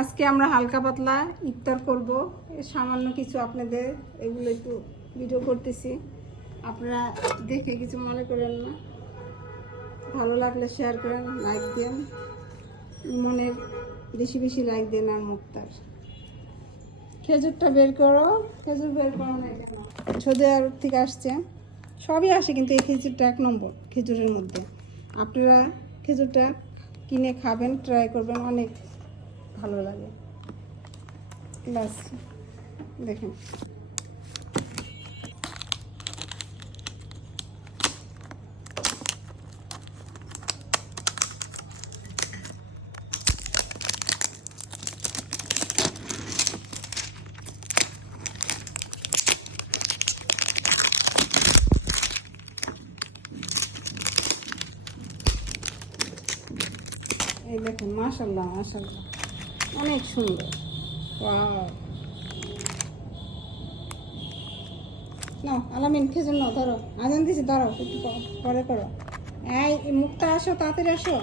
আজকে আমরা হালকা পাতলা ইফতার করব। সামান্য কিছু আপনাদের এগুলো একটু ভিডিও করতেছি, আপনারা দেখে কিছু মনে করেন না। ভালো লাগলে শেয়ার করেন, লাইক দেন, মনে বেশি বেশি লাইক দেন। আর মুক্তার খেজুরটা বের করো, খেজুর বের করো না কেন? সৌদি আরব থেকে আসছে, সবই আসে, কিন্তু এই খেজুরটা 1 নম্বর খেজুরের মধ্যে। আপনারা খেজুরটা কিনে খাবেন, ট্রাই করবেন, অনেক ভালো লাগে। বাস দেখেন, এই দেখেন, মাশাআল্লাহ মাশাআল্লাহ, অনেক সুন্দর। ওয়াও, নাও আলামিন খেজুর নাও, ধরো, আজান দিছি, ধরো, একটু পরে করো। এই মুক্তা আসো, তাড়াতাড়ি আসো।